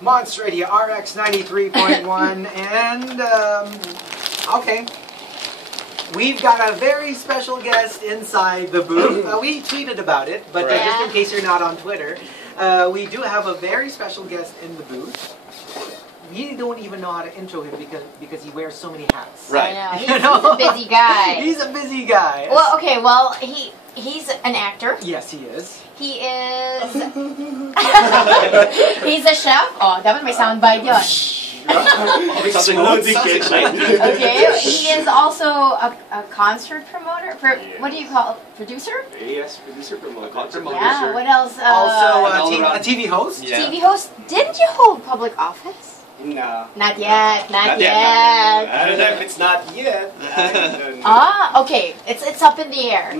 Monster Radio RX 93.1, and okay, we've got a very special guest inside the booth. We tweeted about it, but just in case you're not on Twitter, we do have a very special guest in the booth. We don't even know how to intro him because he wears so many hats. Right. I know. He's a busy guy. He's a busy guy. Well, okay. Well, he's an actor. Yes, he is. He is. He's a chef. Oh, dapat may soundbite yun. Okay. He is also a concert promoter. What do you call it? Producer? Yes, producer, promoter. Yeah. What else? Also a TV host. Yeah. TV host. Didn't you hold public office? No. Not yet. Not yet. I don't know if it's not yet. Okay. It's up in the air.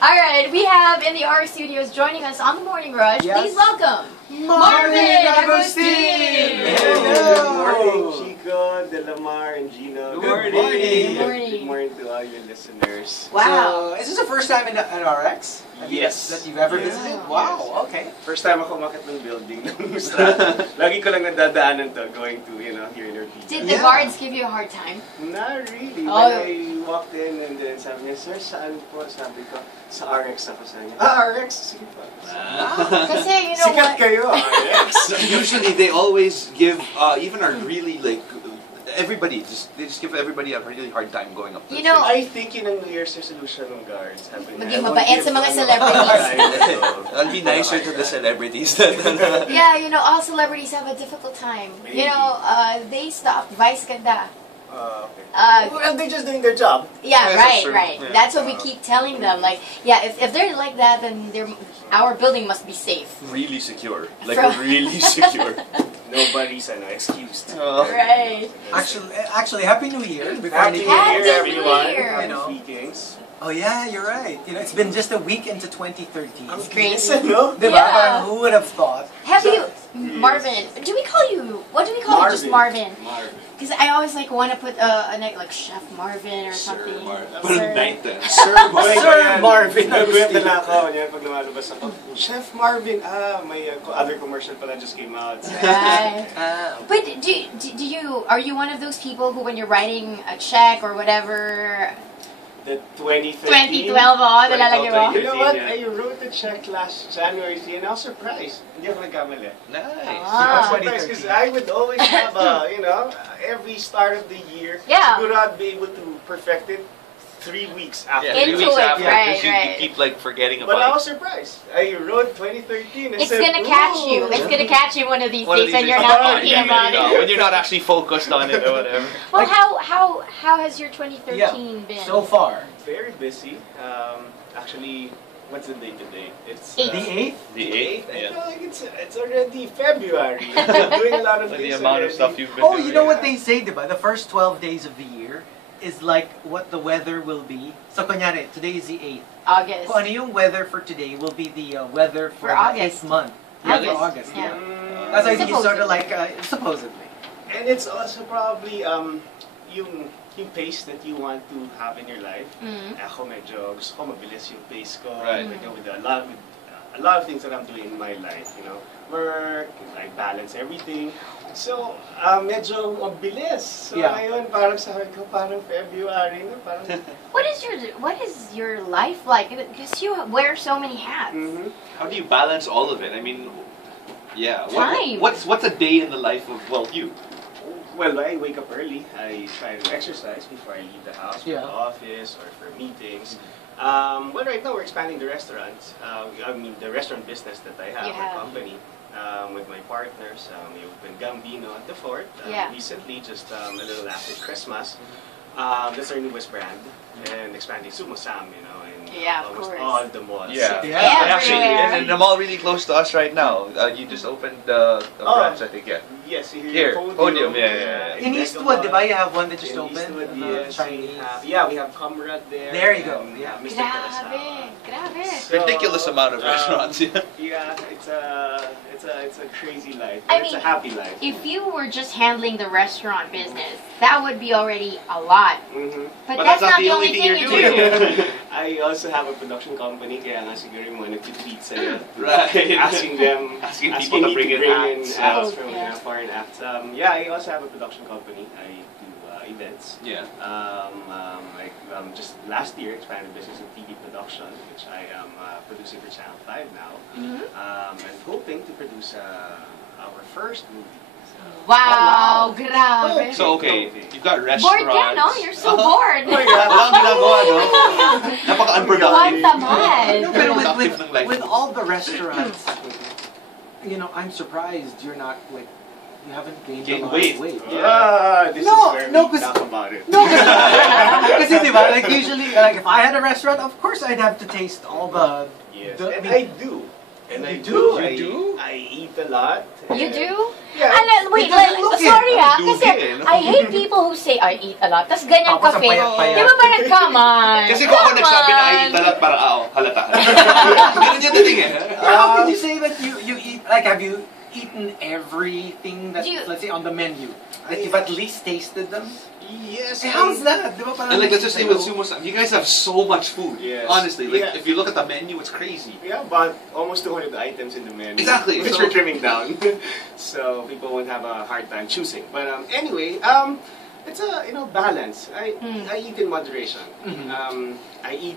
All right, we have in the RX studios joining us on the Morning Rush. Yes. Please welcome Marvin Agustin. Good morning, Chico, Delamar, and Gino. Good morning. Good morning. Good morning to all your listeners. Wow. So, is this the first time at RX? Yes. That you've ever visited? Wow. Okay. First time ako umakit ng building ng Strata. Lagi ko lang nadadaanan to, going to, here in your video. Did the guards give you a hard time? Not really. Oh. When I walked in and then sabi niya, sir, saan po? Sabi ko, sa RX ako sa niya. RX? Sige po. Kasi, you know Sikat what? kayo, RX. Usually they always give, even our really like, everybody, they just give everybody a really hard time going up. You know, I think yun ang New Year's resolution ng guards. maging mabait sa mga celebrities. I'll be nicer to the celebrities. Yeah, you know, all celebrities have a difficult time. You know, they stopped Vice Ganda. Okay. Well, they're just doing their job. Yeah, Yes, right, that's right. true. Yeah. That's what we keep telling them. Like, yeah, if they're like that, then our building must be safe. Really secure. Like From- really secure. Nobody's excused. Right. Actually, Happy New Year. Before Happy New anything. Year, Happy New everyone. Year. Happy You know. weekends. Oh yeah, you're right. You know, it's been just a week into 2013. It's crazy. No? Diba? Yeah. Parang who would have thought? Have you, Marvin? Do we call you? What do we call you? Just Marvin. Marvin. Because I always like want to put a name like Chef Marvin or something. But at night then. Sir Sir Marvin Nagkwenta Agustin. na ako niyan pag lumalabas ako. Chef Marvin, may other commercial pala just came out. Right. But do you are you one of those people who when you're writing a check or whatever? The 2013. 2012, nalalagay mo? You know what? I wrote the check last January 3 and I was surprised. Hindi ako nagkamali. Nice. I Ah. was surprised because I would always have every start of the year, Yeah. siguro I'd be able to perfect it 3 weeks after. Yeah, 3 Into weeks it, after, right, 'cause you right. keep like forgetting But I about was surprised. I wrote 2013 and It's said, gonna catch you. "Ooh." It's gonna catch you one of these One of days, these and you're days. not Oh, thinking yeah, about yeah, it. when you're not actually focused on it or whatever. Well, how has your 2013 been? So far. Very busy. Actually, what's the date today? It's Eight. The 8th? The 8th, I yeah. feel like it's already February. I'm doing a lot of Like things the amount of already. stuff you've been Oh, doing. you know what they say, diba? The first 12 days of the year is like what the weather will be. So, kunyari, today is the 8th. August. Kung ano yung weather for today will be the weather for For the August. 8th month. August. For August, Yeah. yeah. That's why I think it's sort of like, supposedly. And it's also probably yung pace that you want to have in your life. Ako medyo gusto ko mabilis yung pace ko. Right. Medyo with a lot of things that I'm doing in my life, work, I balance everything. So, medyo mabilis. So Yeah. ngayon parang sabi ko parang February na parang What is your life like? Because you wear so many hats. How do you balance all of it? I mean, yeah. Time. What's a day in the life of, well, you? Well, I wake up early. I try to exercise before I leave the house for Yeah. the office or for meetings. Well, right now we're expanding the restaurant. The restaurant business that I have, You our have. company, with my partners. We opened Gambino at the Fort Yeah. recently, just a little after Christmas. That's our newest brand, and expanding Sumo-Sam, in Yeah, of almost course. all the malls. Yeah. Yeah, Actually, everywhere. in the mall really close to us right now. You just opened a branch, I think, yeah. Yes, Here, Podium, yeah. In Eastwood, di ba, you have one that just In opened? Eastwood, the yes, Chinese. we have Comrade there. There you go, and, yeah. Mr. Teresa. Grabe. Ridiculous amount of restaurants. Yeah, it's a crazy life. I It's a mean, happy life. If you were just handling the restaurant business, that would be already a lot. But that's not the only thing you do. I also have a production company, kaya nga siguro yung mga nag-tweet sa'yo. Right. Asking people to bring in acts acts. from Yeah. foreign acts. Yeah, I also have a production company. I do events. Yeah. Just last year, expanded business in TV production, which I am producing for Channel 5 now. And hoping to produce our first movie. Wow, grabe. So, okay, you've got Bored restaurants. ka, no? You're so bored. Walang ginagawa, no? Napaka-unproductive. Tamad. No, pero Productive ng life. with all the restaurants, I'm surprised you're not like, you haven't gained a lot weight. of weight. This No, is where no, we 'cause- talk about it. No, kasi diba, like usually, like if I had a restaurant, of course I'd have to taste all the. Yes, the- and I do. And You I do? You do? I eat a lot. You and- do? Yeah. Wait, It doesn't look it. sorry ha, Dugi kasi eh, no? I hate people who say I eat a lot, tas ganyan Tapos ang ka-fit. payat-payat. Di ba parang, come on. Kasi kung ako come nagsabi na on. ay talat, parang halata. Ganun yung dating eh. How could you say that you eat, like have you eaten everything that's, Do you- let's say, on the menu? That you've at least tasted them? Yes. Hey, how's that? Di ba parang, And like, let's just say with Sumo Sam, you guys have so much food. Yes. Honestly, like, Yeah. if you look at the menu, it's crazy. We have about almost 200 items in the menu. Exactly, Which so- we're trimming down. So people won't have a hard time choosing. But anyway, it's a balance. I eat in moderation. I eat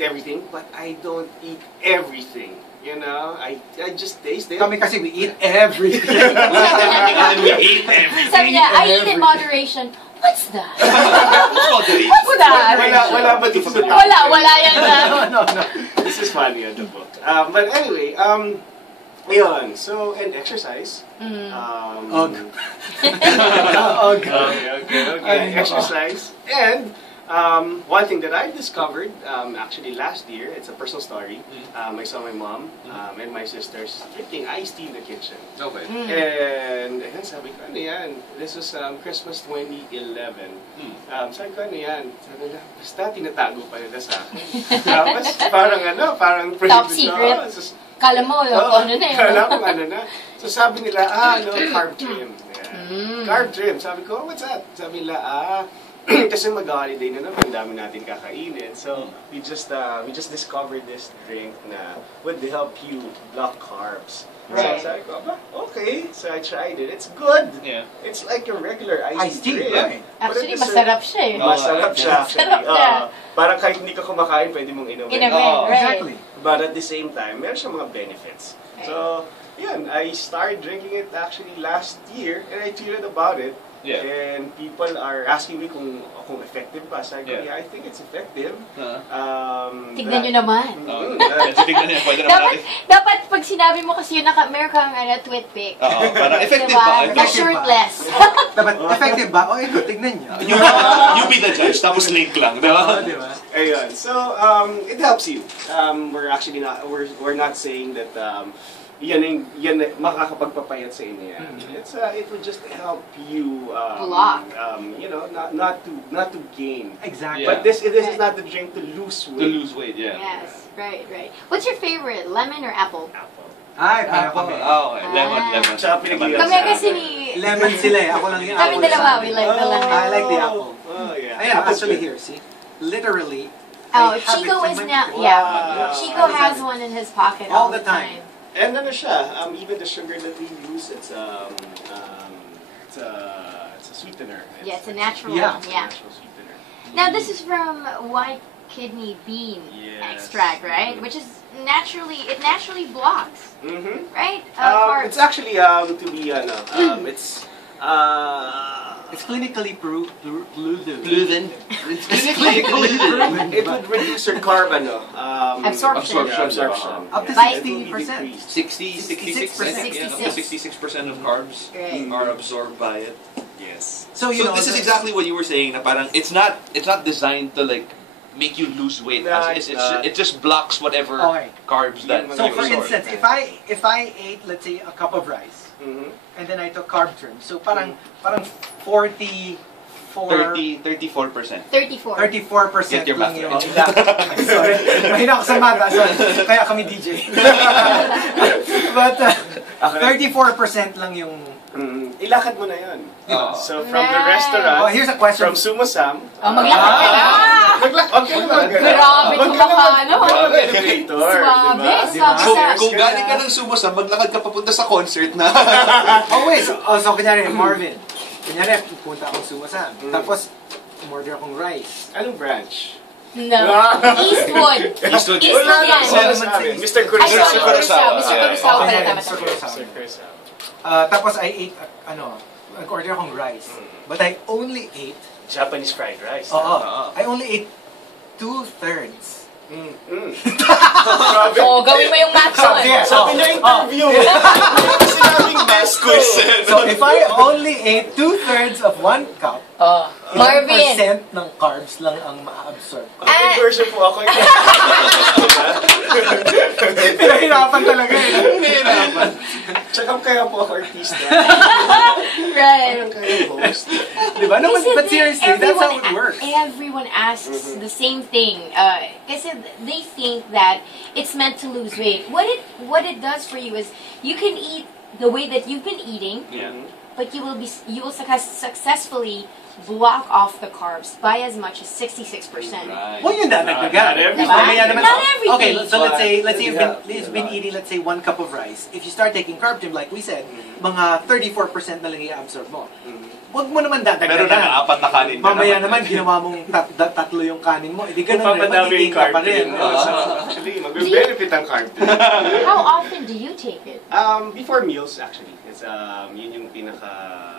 everything, but I don't eat everything. I just taste it. Kami kasi we eat everything. And we eat everything. Sabi niya, I eat in Everything. moderation. What's that? It's moderation. What's that? Wala ba dito sa Wala yan na. no. This is funny on the book. But anyway, yun. So, and exercise. Ugh. Okay. Exercise. And one thing that I discovered, actually last year, it's a personal story. I saw my mom and my sisters drinking iced tea in the kitchen. Okay. And sabi ko, ano yan? This was Christmas 2011. Sabi ko, ano yan? Sabi nila, basta tinatago pa nila sa akin. Tapos parang Top secret. Kala mo, ano na yun. Kala ko ano na. So sabi nila, carb trim. Yeah. Carb trim. Sabi ko, what's that? Sabi nila, kasi mag-holiday na naman, dami natin kakainin. So we just discovered this drink na would help you block carbs. Right. So sabi ko, okay. So I tried it. It's good. Yeah. It's like a regular Iced iced tea, drink. right. Actually, masarap siya eh. Masarap siya. Masarap siya. Parang kahit hindi ka kumakain, pwede mong inumin. Right. Exactly. But at the same time, meron siyang mga benefits. So, yun, I started drinking it actually last year, and I tweeted about it. Yeah. And people are asking me kung effective ba. So I go, Yeah. I think it's effective. Tignan nyo naman. Tignan niya, pwede naman natin. Dapat pag sinabi mo kasi yun, meron kang tweet pic. Oo, parang effective Diba? ba? The shirtless. Dapat effective ba? O ito, tignan niyo. You be the judge, tapos link lang, diba? Diba? Ayun. So, it helps you. We're actually not, we're not saying that yan makakapagpapayat sa inyo yan. It would just help you Block. not to gain. Exactly. Yeah. But this is not the drink to lose weight. To lose weight, yeah. Yes, right. What's your favorite, lemon or apple? Apple. Ay, para Apple. kami. Oh, okay. Lemon. Tsaka pinaglilan Kami sa kasi apple. ni... Lemon sila eh. Ako lang yung Kami apple. dalawa, we like the lemon. I like the apple. Oh, yeah. Ayan, Apple's actually good. here, see? Literally, Oh, I have Chico it in is my- now... Wow. Yeah, Chico has one in his pocket All all the the time. time. And ano siya, even the sugar that we use, it's a sweetener. Yeah, it's a natural Yeah. one. Yeah. Natural sweetener. Now this is from white kidney bean Yes. extract, right? Which is it naturally blocks, Mm-hmm. right? It's actually to be It's clinically proven. Proven. It's clinically proven. it would reduce your carb Absorption. absorption. Up to By- 60%. 66% of carbs Right. are absorbed by it. Yes. So, So this is exactly what you were saying. Na parang it's not designed to like make you lose weight. No, it's not. It just blocks whatever Okay. carbs that So So you for absorb. instance, if I ate, let's say, a cup of rice, and then I took carb trim. So parang 34%. 34. 34% Get your lang math yung... right. Sorry. Mahina ako sa math. Kaya kami DJ. But 34% lang yung... Ilakad mo na yun. So from the Nice. restaurant, Here's a question. from Sumo-sam, Maglakad ka na! Huwag ka naman ganun. Grabe Huwag kung ka naman makano. mag-elevator, Swabe, diba? swabe Kung, sa... kung galing ka ng Sumo-sam, maglakad ka papunta sa concert na. Always. So kunyari, Marvin. Kunyari, pupunta akong Sumasan. Tapos, umorder akong rice. Anong branch? No. Eastwood. Eastwood. Eastwood yan. Mr. Ay, Kurosawa. sorry, Kurosawa. Mr. Kurosawa pala tama. Mr. Kurosawa. Mr. Kurosawa. Tapos I ate, nag-order akong rice. But I only ate, Japanese fried rice. I only ate 2/3. Grabe. Oh, gawin mo yung math son. Sabi niya interview. Sinabing best question. So if I only ate 2/3 of 1 cup, ilang Marvin. percent ng carbs lang ang ma-absorb ko? Endorser po ako. Pinahirapan talaga eh. Nahihirapan. Tsaka kaya po ako artista. Right. Kaya host. Diba? No, Kasi but seriously, that's how it works. Everyone asks the same thing. Kasi they think that it's meant to lose weight. What it does for you is you can eat the way that you've been eating, but you will successfully block off the carbs by as much as 66%. Right. Well, yun na, nagdagan. Not everything. Okay, so let's say you've been eating, let's say, 1 cup of rice. If you start taking carb trim, like we said, mga 34% na lang i-absorb mo. Huwag mo naman Pero dadagdagan. naka-apat na kanin ka Mamaya naman, ginawa mong tatlo yung kanin mo. Hindi ganun naman, Papadami yung magiging ka carb pa rin. trim. Actually, mag-benefit ang carb trim. How often do you take it? Before meals, actually. It's, yun yung pinaka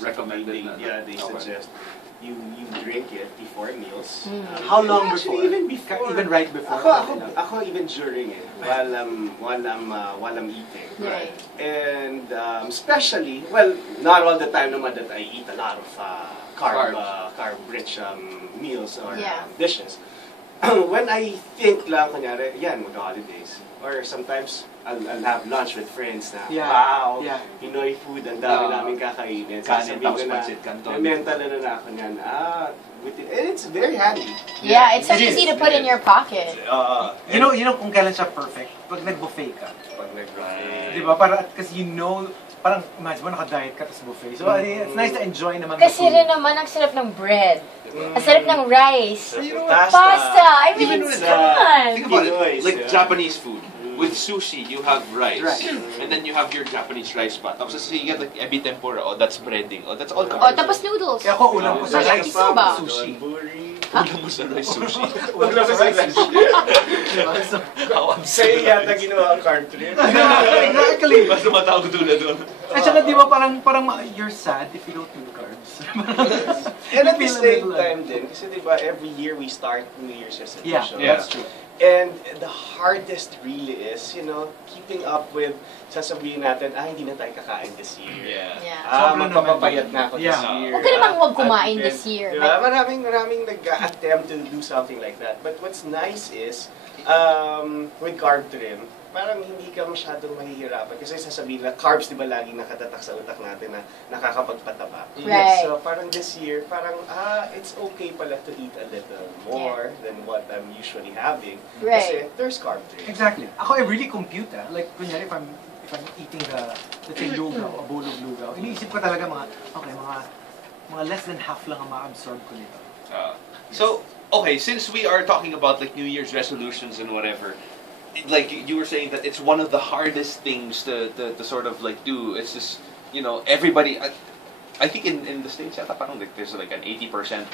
Recommended na. Yeah, they suggest you drink it before meals. How long actually, before? Even before. Even right before? Ako even during it, while I'm eating. Right. And especially, well, not all the time naman that I eat a lot of carb-rich meals or dishes. When I think lang, kunyari, yan, mag-holidays. Or sometimes, I'll have lunch with friends na, wow, Pinoy food, ang dami namin kakainin. Kanin, tapos pansit canton. Mental na ako niyan. And it's very handy. Yeah, it's so easy to put in your pocket. You know kung kailan siya perfect? Pag nag-buffet ka. Pag nag-buffet. Diba? Kasi you know, parang imagine mo naka-diet ka tapos buffet. So it's nice to enjoy naman Kasi the food. rin naman, ang sarap ng bread. Ang sarap ng rice. Pasta. Pasta! I mean, Even come on! Think about Pinoy, it, like yeah. Japanese food. With sushi, you have rice. Right. And then you have your Japanese rice pa. Tapos you get like ebi tempura, that's breading. That's all. Oh, tapos noodles. Kaya ako ulam ko sa rice. Yakisoba. Sushi. Ulam mo sa rice sushi. Ulam mo sa rice. Diba? So, Sa'yo yata ginawa ang carb trim. exactly. Mas tumatawag doon. At saka di ba parang you're sad if you don't do carbs. And at the Feel a same little, time din, kasi di ba every year we start New Year's resolutions. Yeah, that's true. And the hardest really is, keeping up with, sasabihin natin, hindi na tayo kakain this year. Yeah. Magpapapayat na ako this year. Huwag ka namang huwag kumain this year. Diba? Maraming nag-attempt to do something like that. But what's nice is, with carb trim, parang hindi ka masyadong mahihirapan. Kasi sasabihin na carbs, di ba, laging nakatatak sa utak natin na nakakapagpataba. Right. So parang this year, parang, it's okay pala to eat a little more than what I'm usually having. Right. Kasi there's carb trim. Exactly. Ako, I really compute Like, kunyari, if I'm eating let's say, lugaw, a bowl of lugaw, iniisip ko talaga mga less than half lang ang ma-absorb ko nito. So, okay, since we are talking about like New Year's resolutions and whatever, like you were saying that it's one of the hardest things to sort of like do. It's just, everybody, I think in the States, parang like there's like an 80%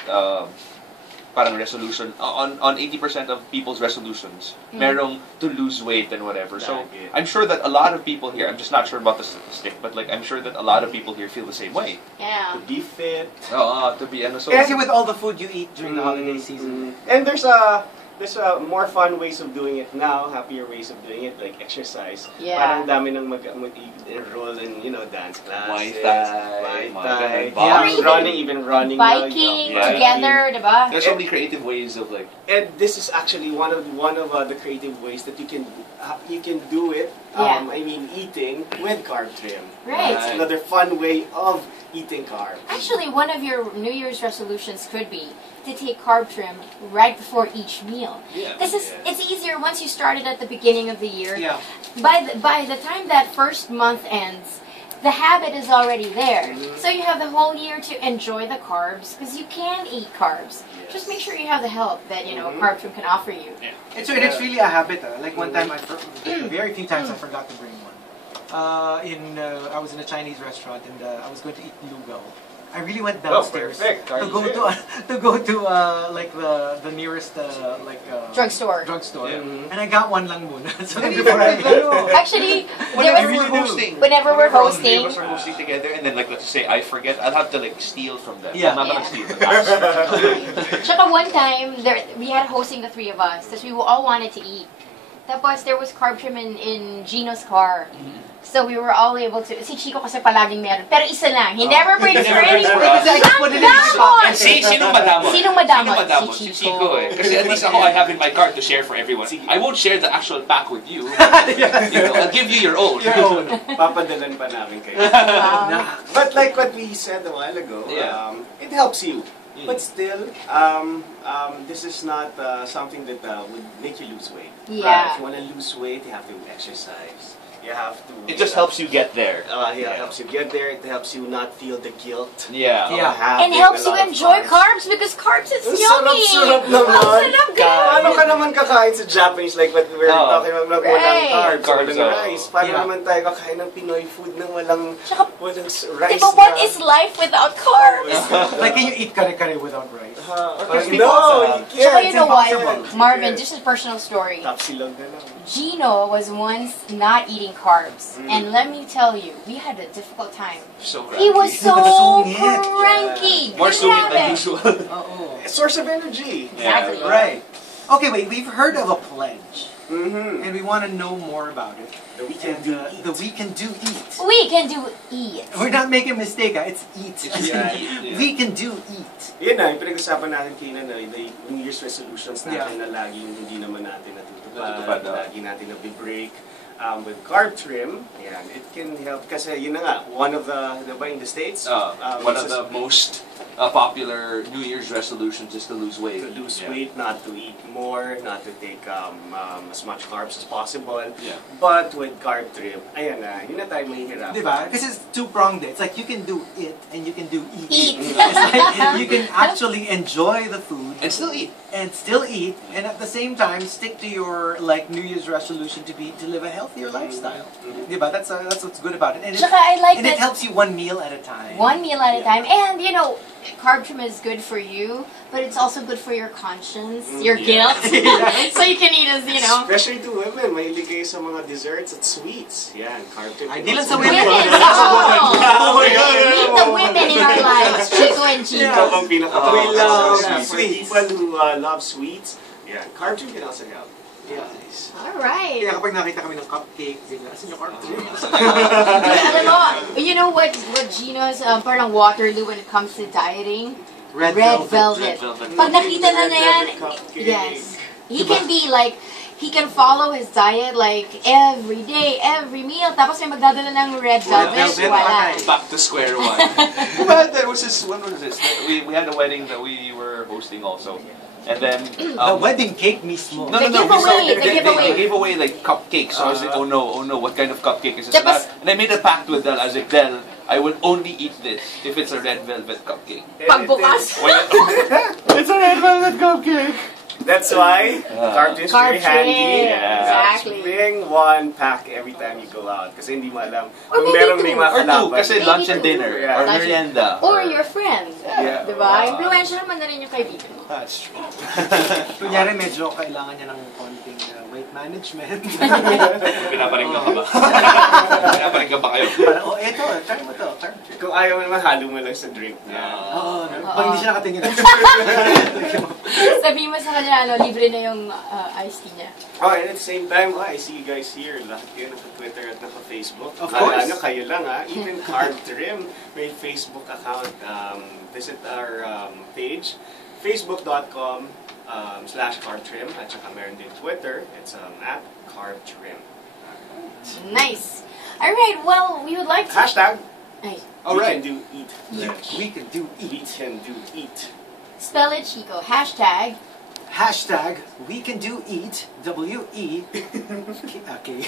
parang resolution, on 80% of people's resolutions, merong to lose weight and whatever. So, I'm sure that a lot of people here, I'm just not sure about the statistic, but like I'm sure that a lot of people here feel the same way. Yeah. To be fit. To be, so... Kasi with all the food you eat during the holiday season. And there's there's more fun ways of doing it now, happier ways of doing it, like exercise. Yeah. Parang dami ng mag-enroll in, dance classes, Muay Thai, Yeah. running, running. Biking Yeah. together, diba? There's so many creative ways of like. And this is actually one of the creative ways that you can do it. Yeah. I mean, eating with carb trim. Right. It's another fun way of eating carbs. Actually, one of your New Year's resolutions could be to take carb trim right before each meal. Yeah. Because it's easier once you start it at the beginning of the year. Yeah. By the time that first month ends, the habit is already there. So you have the whole year to enjoy the carbs because you can eat carbs. Just make sure you have the help that carb trim can offer you. Yeah. And it's really a habit. Like one time, very few times I forgot to bring one. I was in a Chinese restaurant and I was going to eat lugaw. I really went downstairs to go to like the nearest Drugstore. And I got one lang muna. So before I go. Actually, Whenever we're hosting. Whenever we're Three hosting. of us are hosting together, and then like let's just say I forget, I'll have to like steal from them. Yeah. I'm not gonna Yeah. steal. But Tsaka one time, we had hosting the three of us, because we all wanted to eat. Tapos there was carb trim in Gino's car. So we were all able to, si Chico kasi palaging meron. Pero isa lang, he never brings for anyone. And sinong madamot? Sinong madamot? Si Chico eh. Kasi at least ako I have in my cart to share for everyone. I won't share the actual pack with you. I'll give you your own. Papadalan pa namin kayo. But like what we said a while ago, it helps you. But still, this is not something that would make you lose weight. Yeah. If you want to lose weight, you have to exercise. You have to. It just helps you get there. It helps you get there. It helps you not feel the guilt. Yeah. And helps you enjoy carbs because carbs is yummy. Sarap naman. Ang sarap Paano ka naman kakain sa Japanese like what we were talking about, walang carbs, Carbs, walang rice. Paano naman tayo kakain ng Pinoy food nang walang rice Diba, what is life without carbs? Like, can you eat kare-kare without rice? No, you can't. Tsaka you know what, impossible. Marvin, just a personal story. Tapsilog na lang. Gino was once not eating carbs, and let me tell you, we had a difficult time. So He was so Sungit. cranky. more sungit than Grabe. usual. A source of energy. Exactly. Right. Okay, wait, we've heard of a pledge. Mm-hmm. And we want to know more about it. The we can do eat. The we can do eat. We can do eat. We're not making a mistake, it's eat. Yeah. We can do eat. Yun na, yung pinag-usapan natin kina na the New Year's resolutions natin na laging hindi naman natin natutupad, lagi natin na-break. With carb trim, it can help kasi yun na nga, one of the, diba in the States? One of the most popular New Year's resolutions is to lose weight. To lose weight, not to eat more, not to take as much carbs as possible. Yeah. But with carb trim, ayan na, yun na tayo mahihirapan. Diba? Because it's two-pronged. It's like you can do it and you can do eat. Eat. It's like you can actually enjoy the food And still eat. And at the same time stick to your like New Year's resolution to live a healthier lifestyle. Diba? That's what's good about it. And Tsaka I like it that helps you one meal at a time. one meal at a time. And you know, carb trim is good for you, but it's also good for your conscience, your guilt. So you can eat as, you know. Especially to women, mahilig kayo sa mga desserts at sweets. Yan, carb trim. Ay, di lang sa Women, women. oh, meet the women in our lives, Chico and Chico. Ikaw ang pinaka We love for sweets. people who love sweets, carb trim can also help. Yes. Alright. Kaya kapag nakita kami ng cupcake, bigla, asan yung carb trim? Alam mo, you know what Gino's parang Waterloo when it comes to dieting? Red velvet. Pag nakita na niya yan, yes. He can be like, he can follow his diet like every day, every meal. Tapos may magdadala ng red velvet. Wala. Back to square one. There was this, when was this? We had a wedding that we were hosting also. And then The wedding cake mismo. No. The giveaway, the giveaway. They gave away like cupcakes. So I was like, oh no, what kind of cupcake is this? And I made a pact with Del. I was like, Del, I will only eat this if it's a red velvet cupcake. Pagbukas. It's a red velvet cupcake. That's why carb trim is very handy. Exactly. Bring one pack every time you go out kasi hindi mo alam Or kung maybe merong two. may mga Or two, kalaban. kasi lunch and dinner. Yeah. Or merienda. Or your friends. Yeah. Diba? Influensya naman na rin yung kaibigan mo. That's true. Kunyari medyo kailangan niya ng konting weight management. Pinaparinggan ka ba? Pinaparinggan ba kayo? Parang, oh, eto, try mo to. Carb trim. Kung ayaw mo naman, halo mo lang sa drink. Oo, pag hindi siya nakatingin. Sabihin mo sa kanya, na, libre na yung iced tea niya. Oh, and at the same time, I see you guys here. Lahat kayo naka-Twitter at naka-Facebook. Of course. Kayo lang Even Carb Trim may Facebook account. Visit our page, facebook.com/carbtrim. At saka meron din Twitter. It's at carbtrim. Nice. Alright, well, we would like to... Hashtag. Ay, We Alright. can do eat. We can do We eat. can do eat. spell it, Chico. Hashtag. Hashtag we can do eat. W-E. Okay.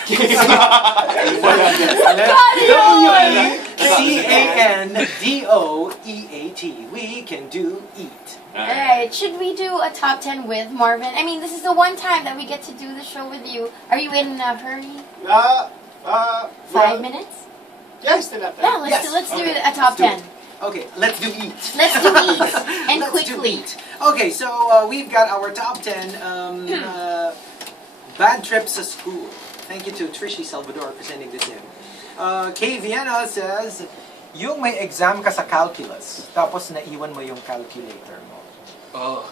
W-E-C-A-N-D-O-E-A-T. We can do eat. Alright, should we do a top 10 with Marvin? I mean, this is the one time that we get to do the show with you. Are you in a hurry? 5 minutes? Yeah, still have Yeah, time. let's do Okay. a top Let's do 10. Okay, let's do eat. Let's do eat. And Let's do quickly. eat. Okay, so we've got our top 10 bad trips to school. Thank you to Trishy Salvador for sending this in. Kay Vienna says, yung may exam ka sa calculus, tapos naiwan mo yung calculator mo. Oh.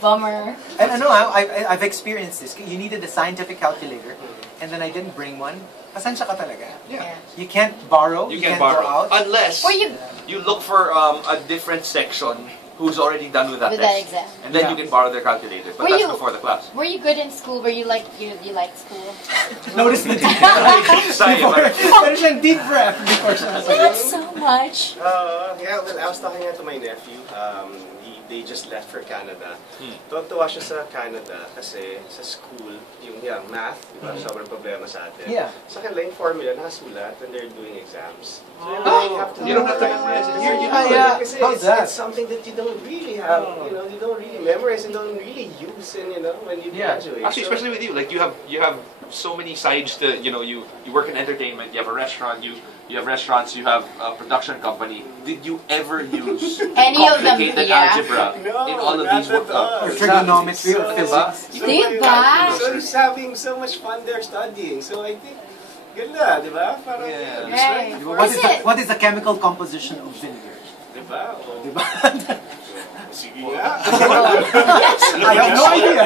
Bummer. And I've experienced this. You needed a scientific calculator, and then I didn't bring one. Pasensya ka talaga. Yeah. You can't borrow. You can't can borrow. go out. Unless Or you you look for a different section who's already done with that with that test. exam. And then Yeah. you can borrow their calculator. But Were that's you- before the class. Were you good in school? Were you like you liked school? Notice the deep Sorry, but- Meron siyang deep breath before siya Not so much. Yeah, well, I was talking to my nephew. They just left for Canada. Tuwa siya sa Canada kasi sa school, yung math, diba, sobrang problema sa atin. Yeah. Sa kanila yung formula nakasulat when they're doing exams. So Oh, you don't have to memorize it. memorize it. Yeah. Kasi How's that? it's something that you don't really have, you don't really memorize and don't really use in, when you Yeah. graduate. Actually, So- especially with you, like you have so many sides to you work in entertainment. You have a restaurant. You have restaurants. You have a production company. Did you ever use Any of them, complicated yeah. algebra No, in all of not these at work all. Or trigonometry or So- physics. Diba? So he's having so much fun there studying. So I think, ganda, di ba? Parang, Yeah. he's ready Right. for What it. is what is the chemical composition of vinegar? Di ba? O, Diba? sige nga. I have no idea.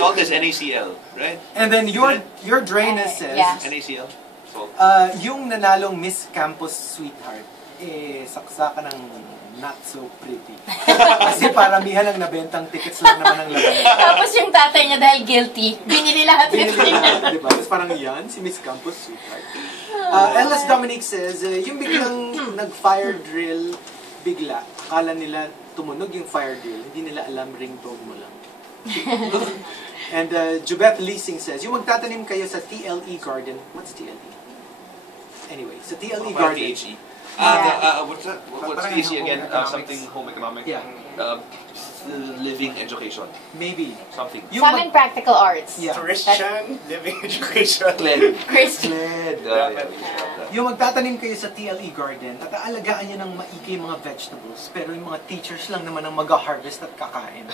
Salt is NaCl, right? And then your drainess says, Yeah. NaCl. Salt. yung nanalong Miss Campus Sweetheart, saksakan ng not so pretty. Kasi paramihan ang nabentang tickets lang naman ang laban. Tapos yung tatay niya dahil guilty, binili lahat yung Binili diba? Tapos parang yan, si Miss Campus Sweetheart. Ellis Dominic says, yung biglang nag-fire drill, bigla, akala nila tumunog yung fire drill, hindi nila alam ringtone mo lang. And Jubeth Leasing says, yung magtatanim kayo sa TLE Garden, what's TLE? Anyway, sa TLE Parang Garden. THE. Yeah. What's that? What's Parang THE again? home economics. Something home economics. Yeah. Living education. Maybe. Something. Yung Some in practical arts. Yeah. Christian living education. Glenn. Christian. Sled. Yung magtatanim kayo sa TLE Garden at aalagaan nyo ng maigi mga vegetables, pero yung mga teachers lang naman ang mag-harvest at kakain.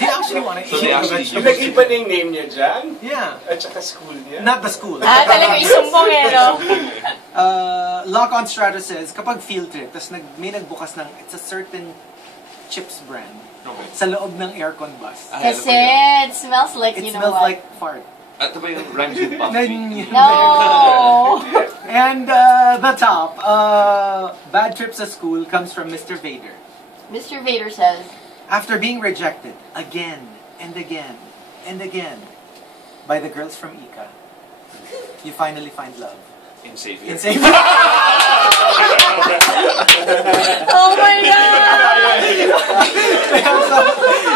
They actually want to So eat they the actually vegetables. Pinag-iba na yung name niya dyan. Yeah. At saka school niya. Not the school. Talaga isumbong no? Lock on Strato says, kapag field trip, tapos may nagbukas ng, it's a certain chips brand Okay. sa loob ng aircon bus. Kasi it smells like, It you know smells what? like fart. At ba yung rhymes with puff? No! And the top, bad trips at school comes from Mr. Vader. Mr. Vader says, After being rejected again and again and again by the girls from Ika, you finally find love. In Savior. In Savior. oh my God!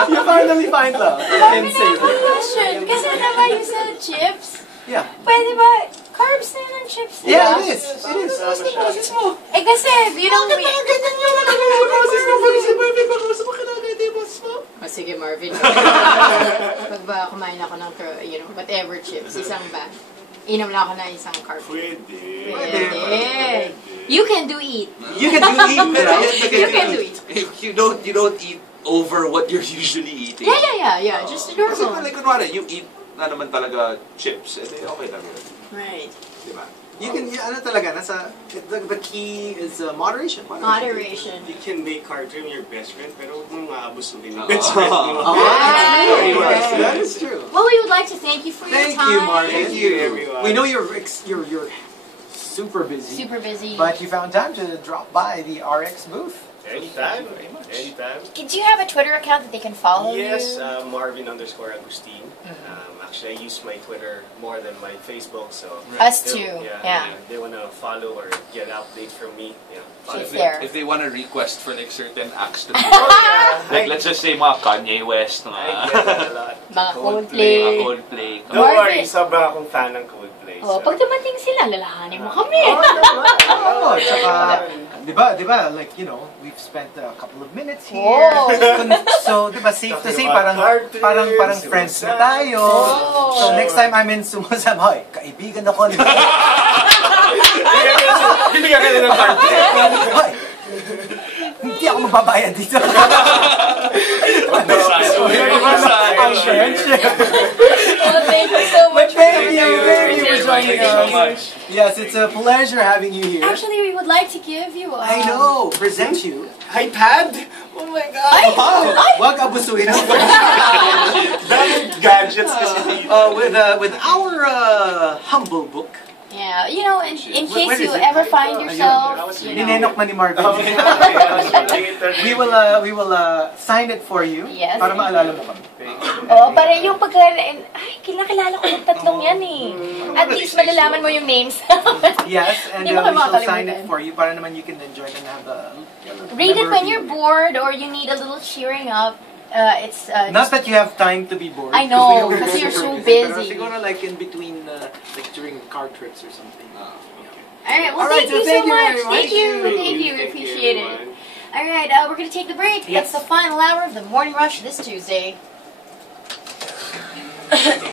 You finally find love in Savior. Question. Kasi diba you said chips? Yeah. Pwede ba? Carbs na ng chips Yeah, nila? it is. It is. Eh kasi, you know, Oh, sige Marvin. Pag ba kumain ako ng, whatever chips, isang bag. Inom lang ako na isang carb. Pwede. Pwede. You can do eat. You can do eat. You can do it. You don't eat over what you're usually eating. Yeah. Just Kasi normal. like, kunwari, you eat na naman talaga chips, edi okay lang yun. Right. Diba? You can, ano talaga, the key is moderation. Moderation. You can make card dream your best friend, pero huwag mong maabusuhin yung best friend mo. That is true. Well, we would like to thank you for your time. Thank you, Marvin. Thank you, everyone. We know you're super busy. Super busy. But you found time to drop by the RX booth. Anytime. Anytime. Do you have a Twitter account that they can follow Yes, you? Marvin_Agustin. Actually, I use my Twitter more than my Facebook, so Us too. Yeah. If they want to follow or get updates from me, follow She's me. there. If they want to request for like certain acts to be Oh, like let's just say mga Kanye West, I get that a lot. Mga mga Coldplay. Coldplay. Don't Marvin. worry, sobrang akong fan ng Coldplay. Oh, pag dumating sila, lalahanin mo kami. Oh, tsaka, diba, like, you know, we've spent a couple of minutes here. Oh. So, diba, safe to say, Talking parang about cartoons, friends na suicide. tayo. Oh. So, next time I'm in Sumasam, hoy, kaibigan ako ni Bibigyan ka nila ng card. Hoy, hindi ako magbabayad dito. Ang friendship. Oh, thank you so much. Thank you for joining Thank you so us. much. Yes, it's a pleasure having you here. Actually, we would like to give you I know, present you. iPad? Oh my God! Ay! Wag abusuin ang Daming gadgets kasi dito. with our humble book. Yeah, you know, in Where case is you it? ever find Ayun. yourself, you know. Ninenok na ni Marvin. We will sign it for you. Yes. Para maalala mo kami. Oh, para yung pagka... Ay, kilala ko yung tatlong yan eh. At least malalaman mo yung names. Yes, and Hindi we mo kayo shall sign makakalimutan. it for you para naman you can enjoy it and have a Read it when you're bored or you need a little cheering up. It's Not that you have time to be bored. I know, because kasi you're so Pero busy. siguro like in between, like during car trips or something. Alright, well, Alright, thank you so so thank you much. very much. Thank you. Thank Thank you. We Thank you, appreciate it. everyone. Alright, we're going to take the break. Yes. It's the final hour of the morning rush this Tuesday.